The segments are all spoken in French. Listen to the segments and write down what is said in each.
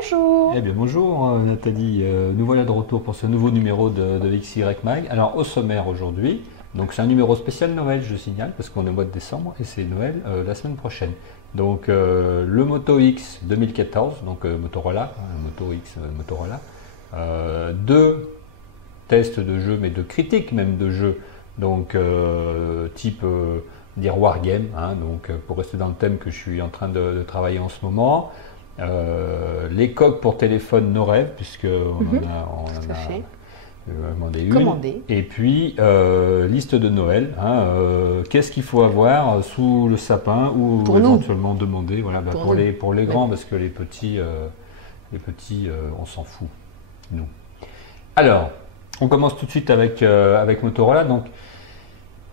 Bonjour. Eh bien bonjour Nathalie, nous voilà de retour pour ce nouveau numéro de XY Mag. Alors au sommaire aujourd'hui, donc c'est un numéro spécial Noël, je signale, parce qu'on est au mois de décembre et c'est Noël la semaine prochaine. Donc le Moto X 2014, donc Motorola, Moto X Motorola, deux tests de jeux, mais de critiques même de jeux, donc type dire wargame, donc pour rester dans le thème que je suis en train de travailler en ce moment. Les coques pour téléphone nos rêves, puisqu'on en a commandé une. Et puis liste de Noël. Qu'est-ce qu'il faut avoir sous le sapin ou pour éventuellement demander, voilà, pour les grands, oui. parce que les petits on s'en fout, nous. Alors, on commence tout de suite avec Motorola. Donc,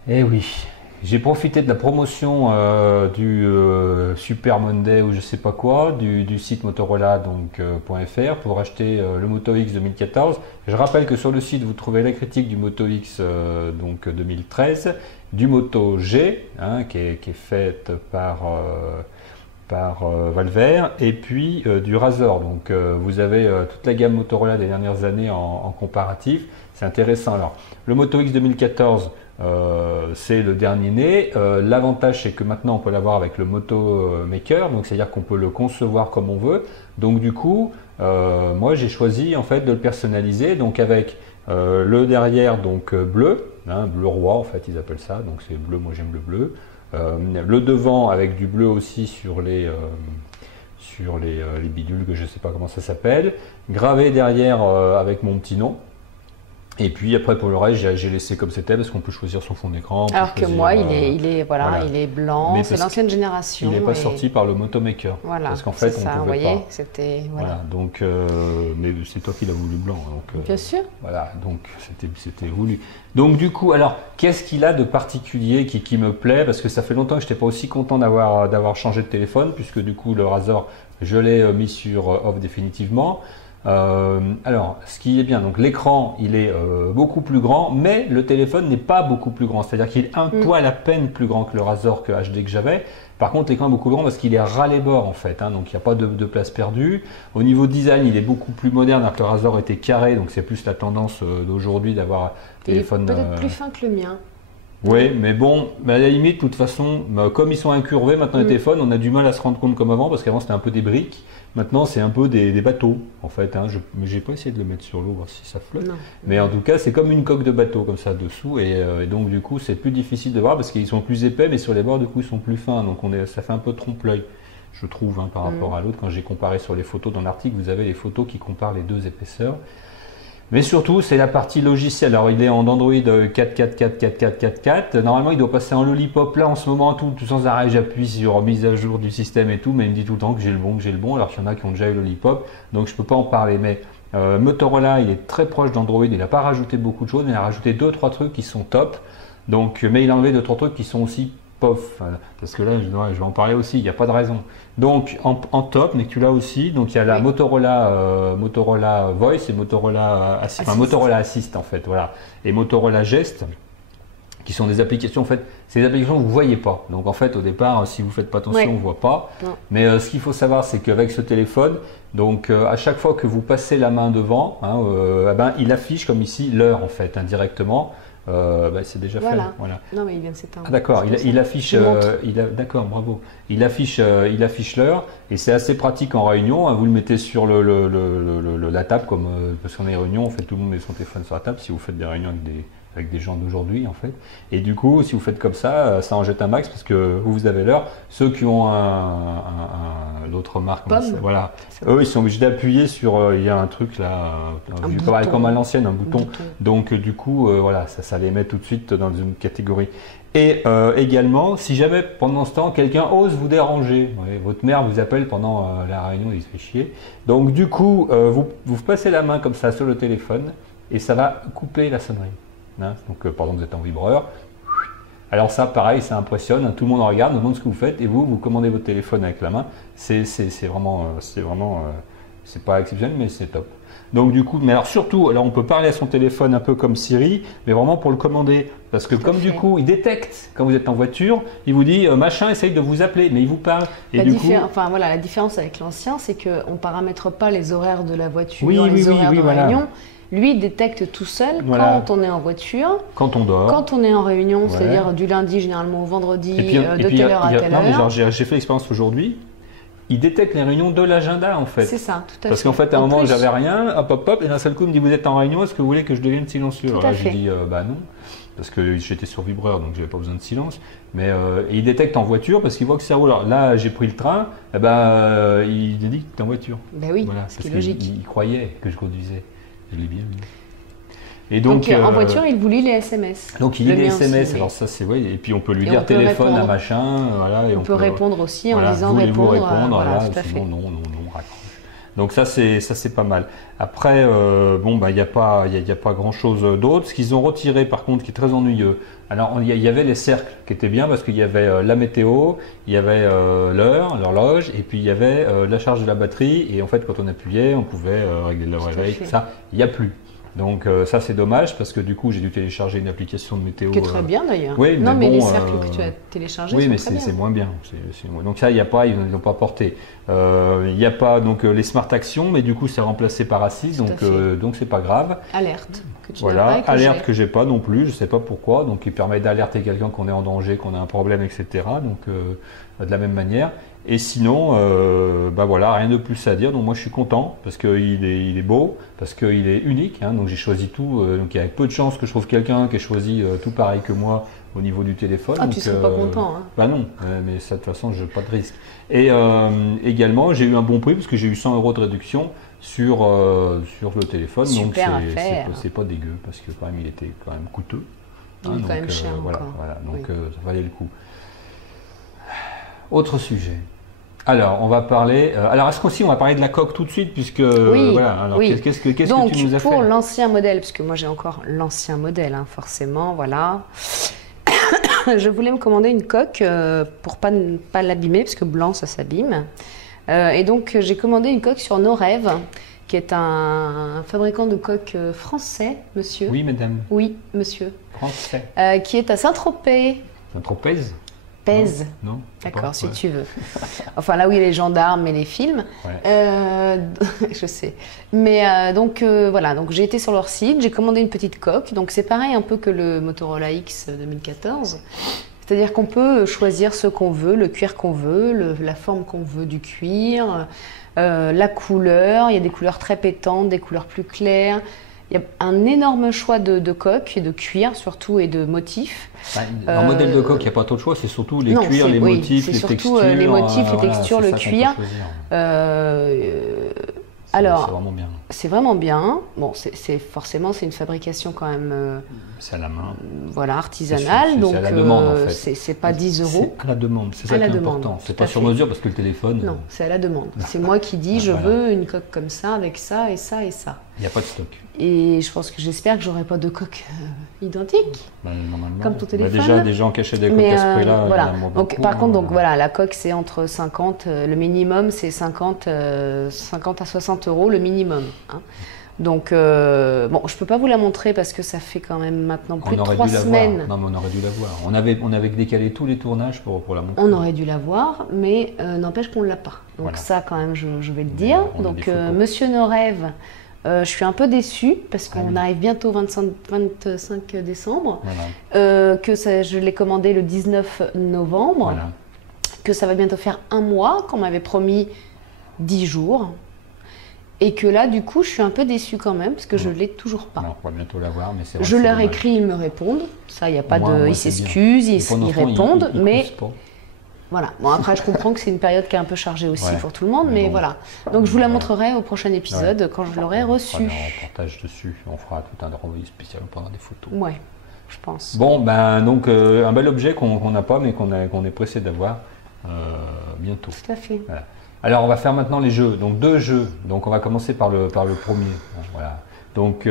eh oui. J'ai profité de la promotion du Super Monday ou je sais pas quoi du site Motorola .fr pour acheter le Moto X 2014. Je rappelle que sur le site vous trouvez la critique du Moto X 2013, du Moto G qui est faite par Valver, et puis du Razr. Donc vous avez toute la gamme Motorola des dernières années en comparatif. C'est intéressant. Alors le Moto X 2014, c'est le dernier né. L'avantage, c'est que maintenant on peut l'avoir avec le Moto Maker, donc c'est-à-dire qu'on peut le concevoir comme on veut. Donc du coup, moi j'ai choisi en fait de le personnaliser, donc avec le derrière donc bleu, bleu roi en fait ils appellent ça, donc c'est bleu, moi j'aime le bleu. Le devant avec du bleu aussi sur les bidules, que je ne sais pas comment ça s'appelle, gravé derrière avec mon petit nom. Et puis après pour le reste j'ai laissé comme c'était, parce qu'on peut choisir son fond d'écran. Alors que moi il est blanc, c'est l'ancienne génération. Il n'est pas sorti par le Moto Maker. Voilà, parce qu'en fait on ne pouvait pas. C'était voilà. Donc mais c'est toi qui l'as voulu blanc. Donc, bien sûr. Voilà, donc c'était voulu. Donc du coup, alors qu'est-ce qu'il a de particulier qui me plaît, parce que ça fait longtemps que je n'étais pas aussi content d'avoir changé de téléphone, puisque du coup le Razr je l'ai mis sur off définitivement. Alors, ce qui est bien, donc l'écran il est beaucoup plus grand, mais le téléphone n'est pas beaucoup plus grand, c'est-à-dire qu'il est un poil à peine plus grand que le Razr que HD que j'avais. Par contre, l'écran est beaucoup plus grand parce qu'il est ras les bords en fait, donc il n'y a pas de place perdue. Au niveau design, il est beaucoup plus moderne, alors que le Razr était carré, donc c'est plus la tendance d'aujourd'hui d'avoir un téléphone. Peut-être plus fin que le mien. Oui, mais bon, à la limite, de toute façon, comme ils sont incurvés, maintenant les téléphones, on a du mal à se rendre compte comme avant, parce qu'avant c'était un peu des briques, maintenant c'est un peu des bateaux en fait. Mais j'ai pas essayé de le mettre sur l'eau, voir si ça flotte. Non. Mais en tout cas, c'est comme une coque de bateau comme ça dessous, et donc du coup c'est plus difficile de voir parce qu'ils sont plus épais, mais sur les bords du coup ils sont plus fins, donc ça fait un peu trompe-l'œil, je trouve, par rapport à l'autre. Quand j'ai comparé sur les photos dans l'article, vous avez les photos qui comparent les deux épaisseurs. Mais surtout, c'est la partie logicielle. Alors, il est en Android 4.4.4.4.4.4. Normalement, il doit passer en Lollipop. Là, en ce moment, tout sans arrêt, j'appuie sur mise à jour du système et tout, mais il me dit tout le temps que j'ai le bon, alors qu'il y en a qui ont déjà eu Lollipop. Donc, je peux pas en parler. Mais Motorola, il est très proche d'Android. Il n'a pas rajouté beaucoup de choses, mais il a rajouté 2-3 trucs qui sont top. Donc, mais il a enlevé 2-3 trucs qui sont aussi pof, parce que là je vais en parler aussi, il n'y a pas de raison. Donc en top, mais tu l'as aussi, donc il y a la Motorola Voice et Motorola Assist, enfin Motorola Assist en fait, voilà, et Motorola Gest, qui sont des applications, en fait, c'est des applications que vous ne voyez pas. Donc en fait au départ, si vous ne faites pas attention, on ne voit pas. Non. Mais ce qu'il faut savoir, c'est qu'avec ce téléphone, donc à chaque fois que vous passez la main devant, il affiche comme ici l'heure en fait, indirectement. C'est déjà fait. Voilà. Non, mais il vient de s'éteindre. Ah, d'accord, il affiche. D'accord, bravo. Il affiche l'heure, et c'est assez pratique en réunion. Vous le mettez sur la table, parce qu'on est en réunion, tout le monde met son téléphone sur la table. Si vous faites des réunions avec des gens d'aujourd'hui, en fait. Et du coup, si vous faites comme ça en jette un max, parce que vous avez l'heure. Ceux qui ont l'autre marque, voilà, eux, ils sont obligés d'appuyer sur. Il y a un truc là, comme à l'ancienne, un bouton. Donc, du coup, voilà, ça les met tout de suite dans une catégorie. Et également, si jamais pendant ce temps, quelqu'un ose vous déranger, votre mère vous appelle pendant la réunion, il se fait chier. Donc, du coup, vous passez la main comme ça sur le téléphone et ça va couper la sonnerie. Donc, par exemple, vous êtes en vibreur. Alors ça, pareil, ça impressionne. Tout le monde en regarde, demande ce que vous faites, et vous commandez votre téléphone avec la main. C'est vraiment C'est pas exceptionnel, mais c'est top. Donc du coup, mais alors surtout, alors on peut parler à son téléphone un peu comme Siri, mais vraiment pour le commander. Parce que comme du coup, il détecte quand vous êtes en voiture, il vous dit machin, essaye de vous appeler, mais il vous parle. Et du coup, enfin voilà, la différence avec l'ancien, c'est qu'on ne paramètre pas les horaires de la voiture, les horaires de voilà. réunion. Lui, il détecte tout seul quand on est en voiture, quand on dort, quand on est en réunion, c'est-à-dire du lundi généralement au vendredi, de telle heure à telle heure. Non, mais j'ai fait l'expérience aujourd'hui. Il détecte les réunions de l'agenda en fait. C'est ça, tout à fait. Parce qu'en fait, à un moment, j'avais rien, hop, et d'un seul coup, il me dit vous êtes en réunion, est-ce que vous voulez que je devienne silencieux? Alors là, j'ai dit bah non, parce que j'étais sur vibreur, donc j'avais pas besoin de silence. Mais et il détecte en voiture parce qu'il voit que ça roule. Alors là, j'ai pris le train, il dit que tu es en voiture. Ben oui, voilà, ce qui est logique. Il croyait que je conduisais. Je l'ai bien vu. Et donc en voiture, il vous lit les SMS. Donc il lit les SMS, alors ça c'est vrai, et puis on peut lui dire téléphone à machin, voilà. Et on peut répondre aussi en disant répondre, voilà, tout à fait. Non, raccroche. Donc ça c'est pas mal. Après, il n'y a pas grand chose d'autre. Ce qu'ils ont retiré par contre, qui est très ennuyeux. Alors il y avait les cercles qui étaient bien parce qu'il y avait la météo, il y avait l'heure, l'horloge, et puis il y avait la charge de la batterie. Et en fait, quand on appuyait, on pouvait régler le réveil. Ça, il n'y a plus. Donc ça c'est dommage parce que du coup j'ai dû télécharger une application de météo. Qui est très bien d'ailleurs. Oui, mais les cercles que tu as téléchargés oui, sont mais très bien. c'est moins bien. Donc ça il n'y a pas, ils ne l'ont pas porté. Il n'y a pas donc les smart actions, mais du coup c'est remplacé par Assist, donc c'est pas grave. Alerte que tu voilà, n'as pas. Alerte que j'ai pas non plus, je sais pas pourquoi. Donc il permet d'alerter quelqu'un qu'on est en danger, qu'on a un problème, etc. Donc de la même manière. Et sinon, voilà, rien de plus à dire. Donc moi je suis content parce qu'il est beau, parce qu'il est unique. Hein, donc j'ai choisi tout. Donc il y a peu de chances que je trouve quelqu'un qui ait choisi tout pareil que moi au niveau du téléphone. Ah, donc, tu serais pas content. Hein. Bah non, mais ça de toute façon je n'ai pas de risque. Et également j'ai eu un bon prix parce que j'ai eu 100 € de réduction sur le téléphone. Super donc c'est pas dégueu parce que quand même il était quand même coûteux. Il est quand même cher voilà, encore. Voilà, donc ça valait le coup. Autre sujet. Alors, on va parler. Alors, est-ce qu'on va parler de la coque tout de suite, puisque voilà. Alors, qu'est-ce que tu nous as fait? Pour l'ancien modèle, puisque moi j'ai encore l'ancien modèle, hein, forcément, voilà. Je voulais me commander une coque pour pas l'abîmer, parce que blanc ça s'abîme. Et donc j'ai commandé une coque sur Norève, qui est un fabricant de coques français, monsieur. Oui, madame. Oui, monsieur. Français. Qui est à Saint-Tropez. Saint-Tropez? Pèse. Non. D'accord, si tu veux. Enfin, là où il y a les gendarmes et les films. Ouais. Je sais. Mais voilà, donc j'ai été sur leur site, j'ai commandé une petite coque. Donc c'est pareil un peu que le Motorola X 2014. C'est-à-dire qu'on peut choisir ce qu'on veut, le cuir qu'on veut, la forme qu'on veut du cuir, la couleur. Il y a des couleurs très pétantes, des couleurs plus claires. Il y a un énorme choix de coques et de cuir surtout et de motifs. En modèle de coque, il n'y a pas trop de choix, c'est surtout les cuirs, les motifs, les textures. Les motifs, les textures, le cuir. Alors, c'est vraiment bien. C'est vraiment bien. Bon, forcément, c'est une fabrication quand même. C'est à la main. Voilà, artisanale. Donc, c'est à la demande en fait. C'est pas 10 €. C'est à la demande, c'est ça qui est important. C'est pas sur mesure parce que le téléphone. Non, c'est à la demande. C'est moi qui dis je veux une coque comme ça, avec ça et ça et ça. Il n'y a pas de stock. Et j'espère que j'aurai pas de coque identique. Normalement. Comme ton téléphone. Déjà, des gens qui achètent des coques à ce prix-là. Voilà. Donc, par contre, la coque c'est entre 50, le minimum c'est 50 à 60 € le minimum. Hein. Donc, je peux pas vous la montrer parce que ça fait quand même maintenant plus de 3 semaines. Non, mais on aurait dû la voir. On avait décalé tous les tournages pour la montrer. On aurait dû la voir, mais n'empêche qu'on l'a pas. Donc ça, quand même, je vais le dire. Donc, Monsieur Norève, je suis un peu déçue parce qu'on arrive bientôt au 25 décembre, je l'ai commandé le 19 novembre, que ça va bientôt faire un mois, qu'on m'avait promis 10 jours. Et que là, du coup, je suis un peu déçue quand même, parce que je ne l'ai toujours pas. Alors, on va bientôt la voir, mais c'est vrai. Je leur écris, ils me répondent. Ça, il n'y a pas de... Ils s'excusent, ils répondent, mais... Voilà. Bon, après, je comprends que c'est une période qui est un peu chargée aussi pour tout le monde, mais voilà. Donc, je vous la montrerai au prochain épisode, quand je l'aurai reçue. On fera un reportage dessus, on fera tout un renvoi spécial, on prendra des photos. Ouais, je pense. Bon, donc, un bel objet qu'on n'a pas, mais qu'on est pressé d'avoir bientôt. Tout à fait. Voilà. Alors, on va faire maintenant les jeux. Donc, 2 jeux. Donc, on va commencer par le premier. Bon, voilà. Donc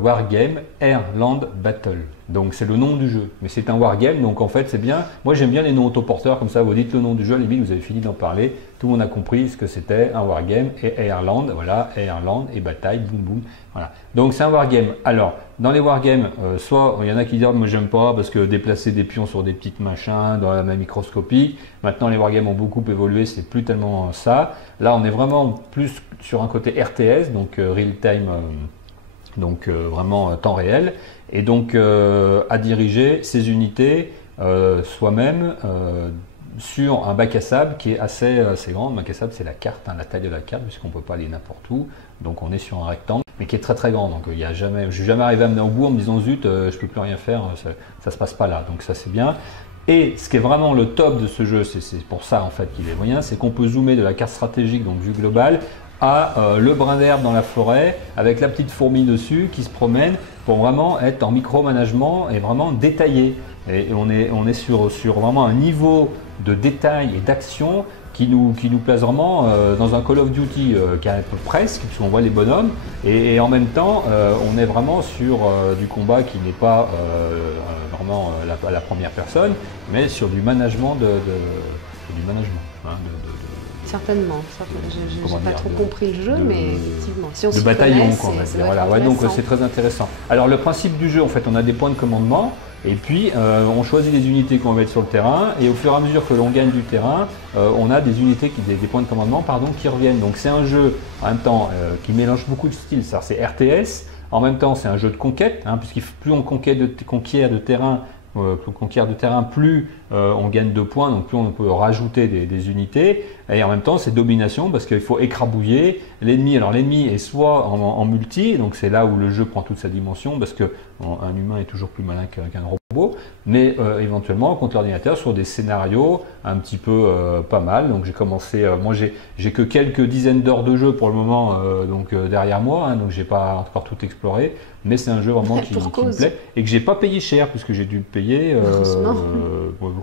Wargame Airland Battle. Donc c'est le nom du jeu, mais c'est un wargame, donc en fait c'est bien. Moi j'aime bien les noms autoporteurs, comme ça vous dites le nom du jeu, à la limite vous avez fini d'en parler, tout le monde a compris ce que c'était un wargame et Airland, voilà, Airland et bataille, boum boum, voilà. Donc c'est un wargame. Alors dans les wargames, soit il y en a qui disent moi j'aime pas parce que déplacer des pions sur des petites machins, dans la main microscopique. Maintenant les wargames ont beaucoup évolué, c'est plus tellement ça. Là on est vraiment plus sur un côté RTS, donc real time. Donc vraiment temps réel, et donc à diriger ces unités soi-même sur un bac à sable qui est assez grand. Le bac à sable c'est la carte, hein, la taille de la carte, puisqu'on ne peut pas aller n'importe où, donc on est sur un rectangle, mais qui est très très grand, donc je ne suis jamais arrivé à mener au bout en me disant zut, je ne peux plus rien faire, ça ne se passe pas là, donc ça c'est bien. Et ce qui est vraiment le top de ce jeu, c'est pour ça en fait qu'il est moyen, c'est qu'on peut zoomer de la carte stratégique, donc vue globale, à le brin d'herbe dans la forêt avec la petite fourmi dessus qui se promène pour vraiment être en micromanagement et vraiment détaillé. Et on est sur vraiment un niveau de détail et d'action qui nous place vraiment dans un Call of Duty qui est un peu presque, puisqu'on voit les bonhommes, et en même temps on est vraiment sur du combat qui n'est pas vraiment la première personne, mais sur du management du management. Hein, Certainement. Je n'ai pas trop compris le jeu, mais effectivement. Si on de bataillon, quoi, on va dire. Voilà, ouais, donc c'est très intéressant. Alors le principe du jeu, en fait, on a des points de commandement, et puis on choisit les unités qu'on va mettre sur le terrain, et au fur et à mesure que l'on gagne du terrain, on a des unités, des points de commandement, pardon, qui reviennent. Donc c'est un jeu, en même temps, qui mélange beaucoup de styles. C'est RTS, en même temps c'est un jeu de conquête, hein, puisque plus on conquiert de terrain, plus on gagne de points, donc plus on peut rajouter des unités, et en même temps c'est domination parce qu'il faut écrabouiller l'ennemi. Alors l'ennemi est soit en multi, donc c'est là où le jeu prend toute sa dimension, parce qu'un humain est toujours plus malin qu'un robot, mais éventuellement contre l'ordinateur sur des scénarios un petit peu pas mal. Donc j'ai commencé, moi j'ai que quelques dizaines d'heures de jeu pour le moment derrière moi, hein, donc j'ai pas encore tout exploré, mais c'est un jeu vraiment qui me plaît et que j'ai pas payé cher, puisque j'ai dû le payer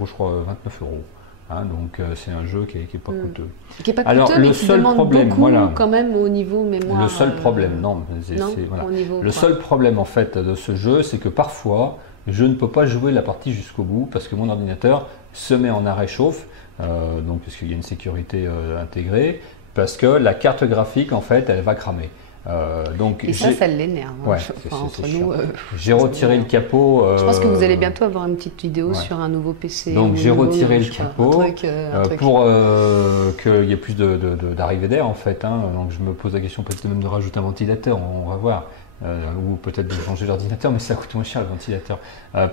je crois 29 €. Hein, donc c'est un jeu qui est pas coûteux. Qui est pas coûteux, alors, mais qui demande beaucoup quand même au niveau mémoire. Le seul problème, le seul problème en fait de ce jeu, c'est que parfois je ne peux pas jouer la partie jusqu'au bout parce que mon ordinateur se met en arrêt chauffe, donc parce qu'il y a une sécurité intégrée, parce que la carte graphique en fait elle va cramer. Et ça l'énerve. Ouais, entre nous, j'ai retiré le capot. Je pense que vous allez bientôt avoir une petite vidéo sur un nouveau PC. Donc j'ai retiré le capot pour qu'il y ait plus d'arrivée d'air en fait. Hein. Donc je me pose la question peut-être même de rajouter un ventilateur, on va voir. Ou peut-être de changer l'ordinateur, mais ça coûte moins cher le ventilateur.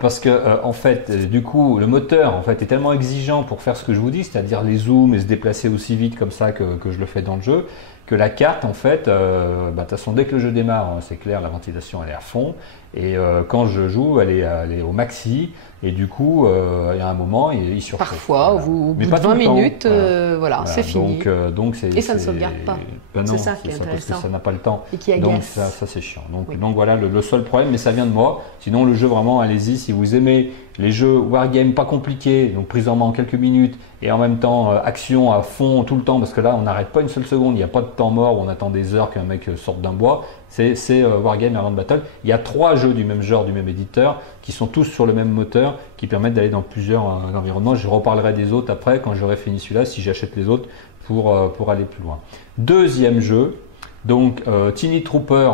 Parce que en fait, du coup, le moteur en fait est tellement exigeant pour faire ce que je vous dis, c'est-à-dire les zooms et se déplacer aussi vite comme ça que je le fais dans le jeu, que la carte en fait, de toute façon dès que le jeu démarre, hein, c'est clair, la ventilation elle est à fond, et quand je joue elle est au maxi, et du coup il y a un moment il surchauffe. Parfois, voilà. au bout de 20 minutes, voilà, c'est fini. Donc et ça ne sauvegarde pas. Ben non, c'est ça qui est intéressant. Parce que ça n'a pas le temps. Et qui agace. Donc ça c'est chiant. Donc voilà le seul problème, mais ça vient de moi. Sinon le jeu vraiment, allez-y, si vous aimez les jeux wargame pas compliqués, donc prise en main en quelques minutes, et en même temps action à fond tout le temps, parce que là on n'arrête pas une seule seconde, il n'y a pas de temps mort où on attend des heures qu'un mec sorte d'un bois. C'est Wargame Airland Battle. Il y a 3 jeux du même genre, du même éditeur, qui sont tous sur le même moteur, qui permettent d'aller dans plusieurs environnements. Je reparlerai des autres après quand j'aurai fini celui-là, si j'achète les autres pour aller plus loin. Deuxième jeu, donc Tiny Trooper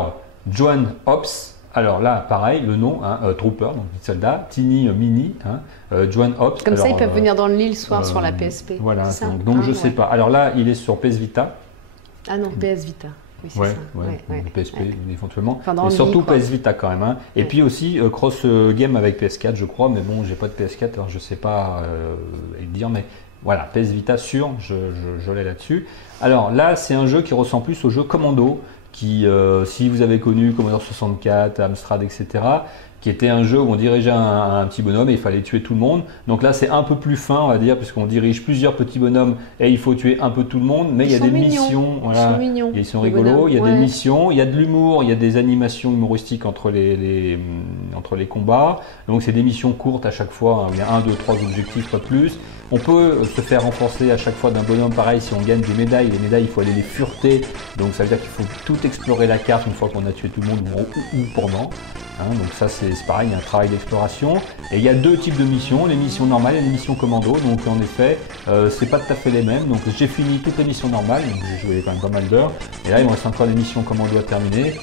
Joan Ops. Alors là, pareil, le nom, hein, Trooper, donc petit soldat, Tiny Mini, Joan Ops. Comme ça, ils peuvent venir dans le lit le soir sur la PSP. Voilà, donc je sais pas. Alors là, il est sur PS Vita. Ah non, PS Vita. Oui, c'est ça. PSP éventuellement, enfin, mais surtout PS Vita quand même. Hein. Et puis aussi cross game avec PS4, je crois, mais bon, j'ai pas de PS4, alors je sais pas dire, mais voilà, PS Vita sûr, je l'ai là-dessus. Alors là, c'est un jeu qui ressemble plus au jeu Commando, qui, si vous avez connu Commodore 64, Amstrad, etc., qui était un jeu où on dirigeait un petit bonhomme et il fallait tuer tout le monde. Donc là, c'est un peu plus fin, on va dire, puisqu'on dirige plusieurs petits bonhommes et il faut tuer un peu tout le monde. Mais il y a des missions. Voilà. Ils sont mignons. Ils sont rigolos. Il y a des missions, il y a de l'humour, il y a des animations humoristiques entre les combats. Donc c'est des missions courtes à chaque fois. Il y a 1, 2, 3 objectifs, pas plus. On peut se faire renforcer à chaque fois d'un bonhomme pareil si on gagne des médailles. Les médailles, il faut aller les fureter. Donc ça veut dire qu'il faut tout explorer la carte une fois qu'on a tué tout le monde ou pendant. Hein, donc ça c'est pareil, il y a un travail d'exploration. Et il y a deux types de missions, les missions normales et les missions commando. Donc en effet, c'est pas tout à fait les mêmes. Donc j'ai fini toutes les missions normales, donc j'ai joué quand même pas mal d'heures. Et là il me reste encore les missions commando à terminer.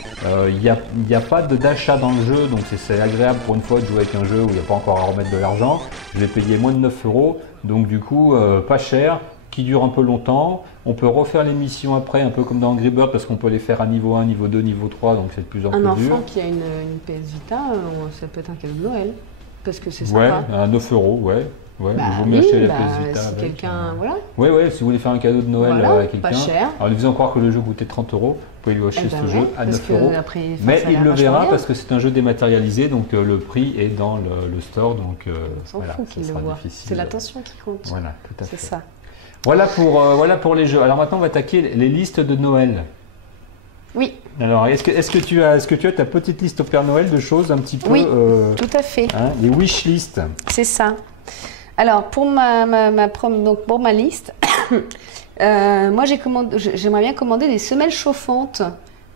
Il n'y a pas d'achat dans le jeu, donc c'est agréable pour une fois de jouer avec un jeu où il n'y a pas encore à remettre de l'argent. Je l'ai payé moins de 9 €, donc du coup pas cher, qui dure un peu longtemps. On peut refaire les missions après, un peu comme dans Angry Birds, parce qu'on peut les faire à niveau 1, niveau 2, niveau 3, donc c'est de plus en plus dur. Un enfant qui a une PS Vita, ça peut être un cadeau de Noël, parce que c'est sympa. Ouais, à 9 €, ouais. Ouais, bah, il vaut mieux acheter la PS Vita. Si quelqu'un, voilà. Ouais, ouais, si vous voulez faire un cadeau de Noël voilà, à quelqu'un. Pas cher. Alors, lui faisant croire que le jeu coûtait 30 €, vous pouvez lui acheter ce jeu à 9 €. Après, mais il le verra parce que c'est un jeu dématérialisé, donc le prix est dans le store, donc voilà, fout qu'il le voit. C'est l'attention qui compte. Voilà, tout à fait. C'est ça. Voilà pour les jeux. Alors maintenant, on va attaquer les listes de Noël. Oui. Alors, est-ce que tu as ta petite liste au Père Noël de choses un petit peu... Oui, tout à fait. Hein, les wish lists. C'est ça. Alors, pour ma liste, moi j'aimerais bien commander des semelles chauffantes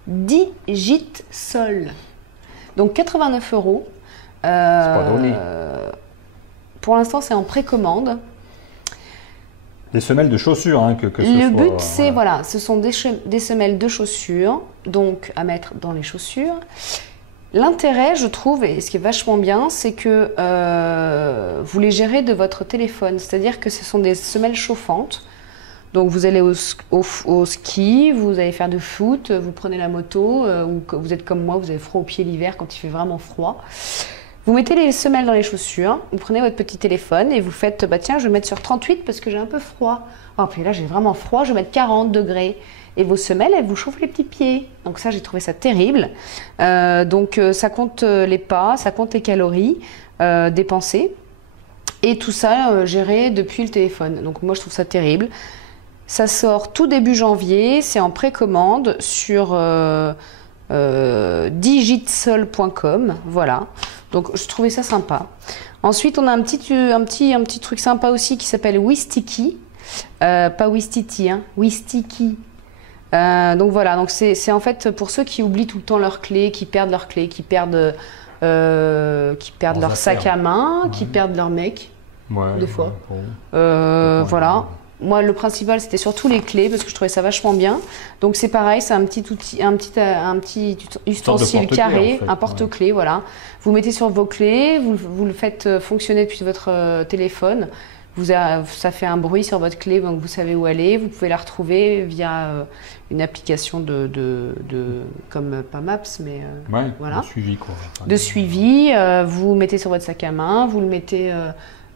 Digitsol. Donc 89 €. C'est pas donné. Pour l'instant, c'est en précommande. Des semelles de chaussures, hein, Le but, c'est, voilà, ce sont des semelles de chaussures, donc à mettre dans les chaussures. L'intérêt, je trouve, et ce qui est vachement bien, c'est que vous les gérez de votre téléphone. C'est-à-dire que ce sont des semelles chauffantes. Donc vous allez au ski, vous allez faire du foot, vous prenez la moto, ou vous êtes comme moi, vous avez froid aux pieds l'hiver quand il fait vraiment froid. Vous mettez les semelles dans les chaussures, vous prenez votre petit téléphone et vous faites, bah tiens, je vais mettre sur 38 parce que j'ai un peu froid. Oh, puis là, j'ai vraiment froid, je vais mettre 40 degrés. Et vos semelles, elles vous chauffent les petits pieds. Donc ça, j'ai trouvé ça terrible. Donc ça compte les pas, ça compte les calories dépensées. Et tout ça géré depuis le téléphone. Donc moi, je trouve ça terrible. Ça sort tout début janvier, c'est en précommande sur digitsol.com. Voilà. Donc je trouvais ça sympa. Ensuite, on a un petit truc sympa aussi qui s'appelle Wistiki. Pas Wistiti, hein, Wistiki. Donc voilà, donc c'est en fait pour ceux qui oublient tout le temps leurs clés, qui perdent leurs clés, qui perdent leur sac à main, qui perdent leur mec, des fois. Voilà. Moi, le principal, c'était surtout les clés parce que je trouvais ça vachement bien. Donc c'est pareil, c'est un petit outil, un petit ustensile carré, en fait, un porte-clés, voilà. Vous mettez sur vos clés, vous le faites fonctionner depuis votre téléphone. Ça fait un bruit sur votre clé, donc vous savez où aller. Vous pouvez la retrouver via une application comme pas Maps, mais voilà. De suivi, quoi. De suivi. Vous mettez sur votre sac à main, vous le mettez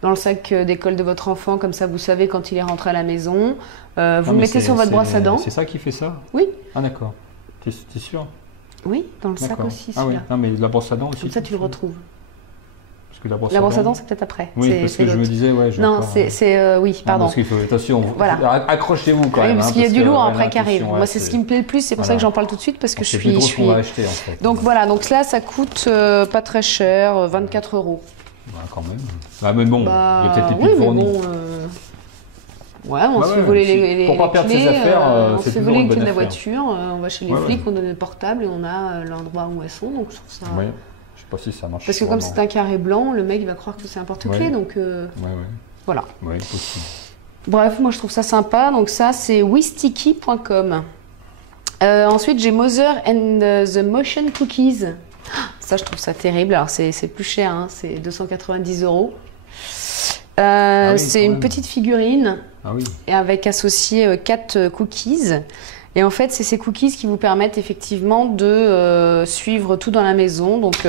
dans le sac d'école de votre enfant, comme ça vous savez quand il est rentré à la maison. Vous le mettez sur votre brosse à dents. C'est ça qui fait ça? Oui. Ah d'accord. T'es sûr? Oui, dans le sac aussi. Ah oui, non, mais la brosse à dents aussi. Comme ça tu le retrouves. La brosse à dents, c'est peut-être après. Oui, parce que je me disais, non, oui, pardon. Parce qu'il faut, attention, voilà. Accrochez-vous quand même. Oui, parce qu'il y a du lourd après qui arrive. Ouais, moi, c'est ce qui me plaît le plus, c'est pour ça que j'en parle tout de suite, parce que je suis. On va acheter, en fait. Donc voilà, donc là, ça coûte pas très cher, 24 €. Bah, quand même. Ah, mais bon, il y a peut-être les piles fournies. Ouais, on se fait voler les pour pas perdre ses affaires, on se fait voler les clés de la voiture, on va chez les flics, on donne le portable et on a l'endroit où elles sont, donc je trouve ça. Je sais pas si ça marche. Parce que comme c'est un carré blanc, le mec il va croire que c'est un porte-clés, donc voilà. Ouais, possible. Bref, moi je trouve ça sympa, donc ça c'est wistiki.com. Ensuite j'ai Mother and the Motion Cookies. Ça je trouve ça terrible, alors c'est plus cher, hein, c'est 290 €. C'est une petite figurine et avec associé 4 cookies. Et en fait, c'est ces cookies qui vous permettent effectivement de suivre tout dans la maison. Donc,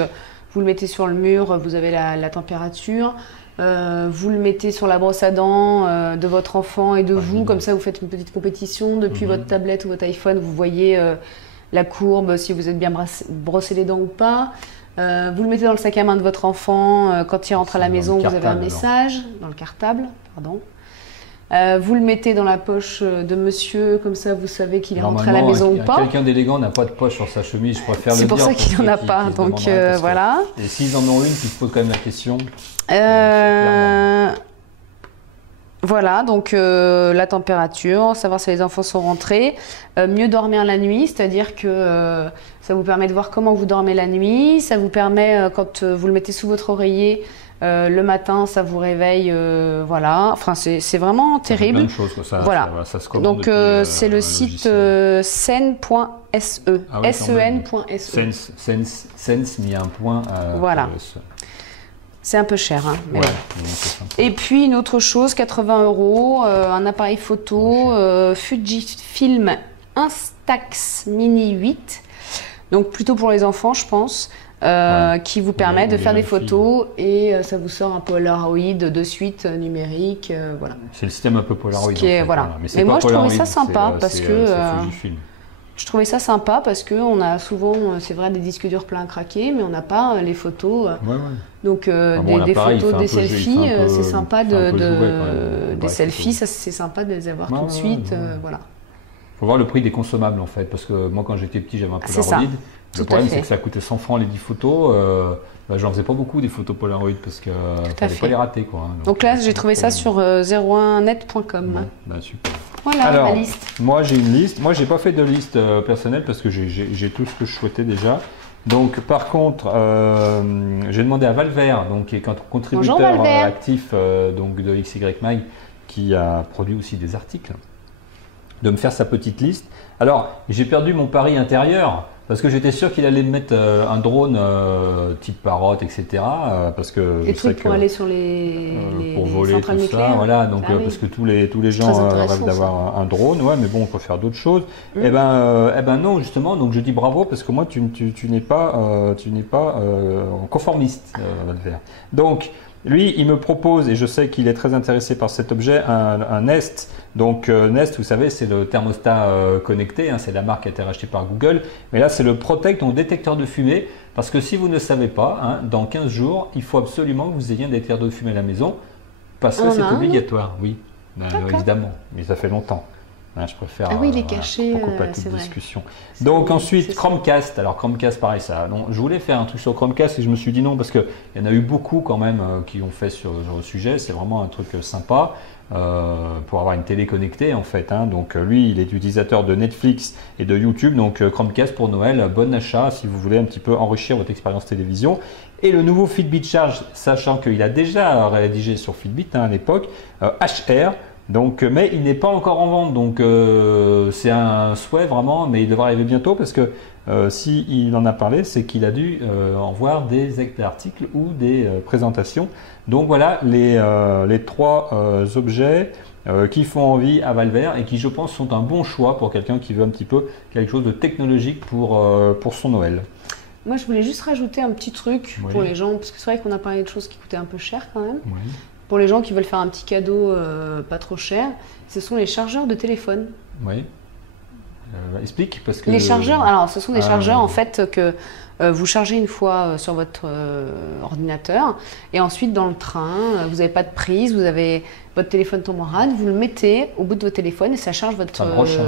vous le mettez sur le mur, vous avez la température. Vous le mettez sur la brosse à dents de votre enfant et de vous. Comme ça, vous faites une petite compétition. Depuis votre tablette ou votre iPhone, vous voyez la courbe, si vous êtes bien brossé les dents ou pas. Vous le mettez dans le sac à main de votre enfant. Quand il rentre à la maison, vous avez un message. Dans le cartable, pardon. Vous le mettez dans la poche de monsieur, comme ça vous savez qu'il est rentré à la maison ou pas. Quelqu'un d'élégant n'a pas de poche sur sa chemise, je préfère le dire. C'est pour ça qu'il n'en a pas, donc voilà. Et s'ils en ont une, qui se posent quand même la question. Voilà, donc la température, savoir si les enfants sont rentrés, mieux dormir la nuit, c'est-à-dire que ça vous permet de voir comment vous dormez la nuit, ça vous permet, quand vous le mettez sous votre oreiller, le matin, ça vous réveille, voilà. Enfin, c'est vraiment terrible. Plein de choses, quoi. Voilà. Ça se commande donc c'est le site sen.se, ah oui, sen.se. Sense, mis un point. Voilà. C'est un peu cher, hein, mais ouais, bon. Et puis une autre chose, 80 €, un appareil photo Fujifilm Instax Mini 8, donc plutôt pour les enfants, je pense. Qui vous permet de faire des photos et ça vous sort un Polaroid de suite numérique, voilà. C'est le système un peu Polaroid. Voilà. Mais moi je trouvais ça sympa parce que je trouvais ça sympa parce que on a souvent, c'est vrai, des disques durs pleins à craquer, mais on n'a pas les photos. Donc des photos, des selfies, c'est sympa des selfies, ça c'est sympa de les avoir tout de suite, voilà. Faut voir le prix des consommables en fait, parce que moi quand j'étais petit j'avais un Polaroid. Le problème, c'est que ça coûtait 100 francs les 10 photos. J'en faisais pas beaucoup des photos Polaroid parce que fallait pas les rater, quoi. Donc là, j'ai trouvé ça sur 01net.com. Bon, super. Voilà. Alors, ma liste. Moi, j'ai une liste. Moi, j'ai pas fait de liste personnelle parce que j'ai tout ce que je souhaitais déjà. Donc, par contre, j'ai demandé à Valver, donc qui est contributeur actif donc de XY Mag, qui a produit aussi des articles, de me faire sa petite liste. Alors, j'ai perdu mon pari intérieur. Parce que j'étais sûr qu'il allait me mettre un drone type Parrot, etc. Parce que les trucs pour aller sur les pour voler centrales tout nucléaires. Ça, voilà. Donc parce que tous les gens rêvent d'avoir un drone, ouais, mais bon, on peut faire d'autres choses. Et ben non, justement. Donc je dis bravo parce que moi tu n'es pas conformiste, Valver. Donc lui, il me propose, et je sais qu'il est très intéressé par cet objet, un Nest. Donc Nest, vous savez, c'est le thermostat connecté, hein, c'est la marque qui a été rachetée par Google. Mais là, c'est le Protect, donc détecteur de fumée. Parce que si vous ne savez pas, hein, dans 15 jours, il faut absolument que vous ayez un détecteur de fumée à la maison. Parce que c'est obligatoire, oui, évidemment. Mais ça fait longtemps. Je préfère il est caché, pour couper toute discussion. Donc ensuite Chromecast. Alors Chromecast pareil ça. Donc, je voulais faire un truc sur Chromecast et je me suis dit non parce qu'il y en a eu beaucoup quand même qui ont fait sur le sujet. C'est vraiment un truc sympa pour avoir une télé connectée en fait. Hein. Donc lui il est utilisateur de Netflix et de YouTube. Donc Chromecast pour Noël, bon achat si vous voulez un petit peu enrichir votre expérience télévision. Et le nouveau Fitbit Charge, sachant qu'il a déjà rédigé sur Fitbit à l'époque, HR. Donc, mais il n'est pas encore en vente, donc c'est un souhait vraiment, mais il devrait arriver bientôt parce que s'il en a parlé, c'est qu'il a dû en voir des articles ou des présentations. Donc voilà les trois objets qui font envie à Valver et qui je pense sont un bon choix pour quelqu'un qui veut un petit peu quelque chose de technologique pour son Noël. Moi je voulais juste rajouter un petit truc pour les gens, parce que c'est vrai qu'on a parlé de choses qui coûtaient un peu cher quand même. Oui. Pour les gens qui veulent faire un petit cadeau pas trop cher, ce sont les chargeurs de téléphone. Oui. Explique parce que les chargeurs. Alors, ce sont des chargeurs en fait que vous chargez une fois sur votre ordinateur et ensuite dans le train, vous n'avez pas de prise, vous avez votre téléphone tombe en rade, vous le mettez au bout de votre téléphone et ça charge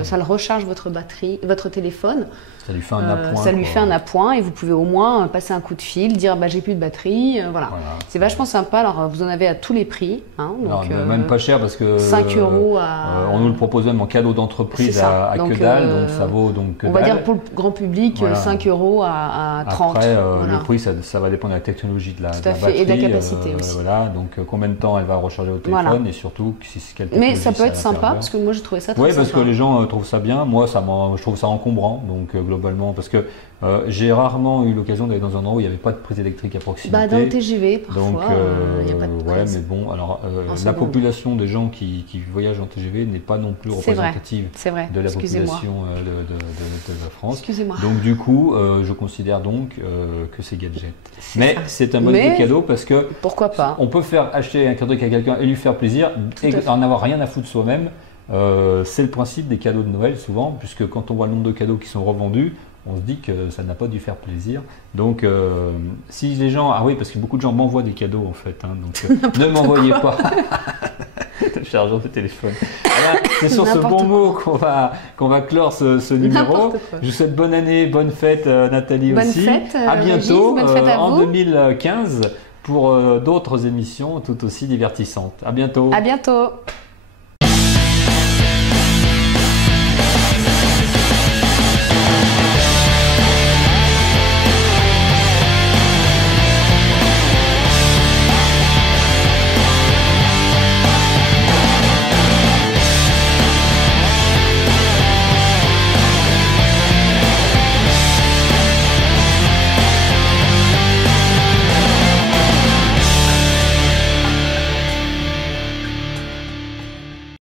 ça le recharge votre batterie, votre téléphone. Ça lui fait un appoint. Ça lui fait un appoint et vous pouvez au moins passer un coup de fil, dire j'ai plus de batterie, voilà. C'est vachement sympa. Alors vous en avez à tous les prix, hein, donc même pas cher parce que 5 € on nous le propose même en cadeau d'entreprise à que dalle, donc ça vaut donc que on va dire pour le grand public 5 € à 30. Après le prix ça va dépendre de la technologie de la batterie et de la capacité aussi. Voilà, donc combien de temps elle va recharger au téléphone et surtout si c'est quelle technologie. Mais ça peut être sympa parce que moi je trouvais ça très sympa. Oui, parce que les gens trouvent ça bien. Moi je trouve ça encombrant, donc globalement, parce que j'ai rarement eu l'occasion d'aller dans un endroit où il n'y avait pas de prise électrique à proximité. Dans le TGV, parfois, il n'y a pas de prise. Ouais, mais bon, alors la population des gens qui voyagent en TGV n'est pas non plus représentative de la population de la France. Excusez-moi. Donc du coup, je considère donc que c'est gadget. Mais c'est un bon cadeau parce que pourquoi pas. On peut faire acheter un cadeau à quelqu'un et lui faire plaisir et en avoir rien à foutre soi-même. C'est le principe des cadeaux de Noël souvent, puisque quand on voit le nombre de cadeaux qui sont revendus, on se dit que ça n'a pas dû faire plaisir. Donc, si les gens... Ah oui, parce que beaucoup de gens m'envoient des cadeaux en fait. Hein, donc, ne m'envoyez pas le chargeur de téléphone. Alors, c'est sur ce bon mot qu'on va clore ce numéro. Je vous souhaite bonne année, bonne fête Nathalie aussi. Bonne fête, à bientôt bonne fête à en vous. 2015 pour d'autres émissions tout aussi divertissantes. À bientôt. À bientôt.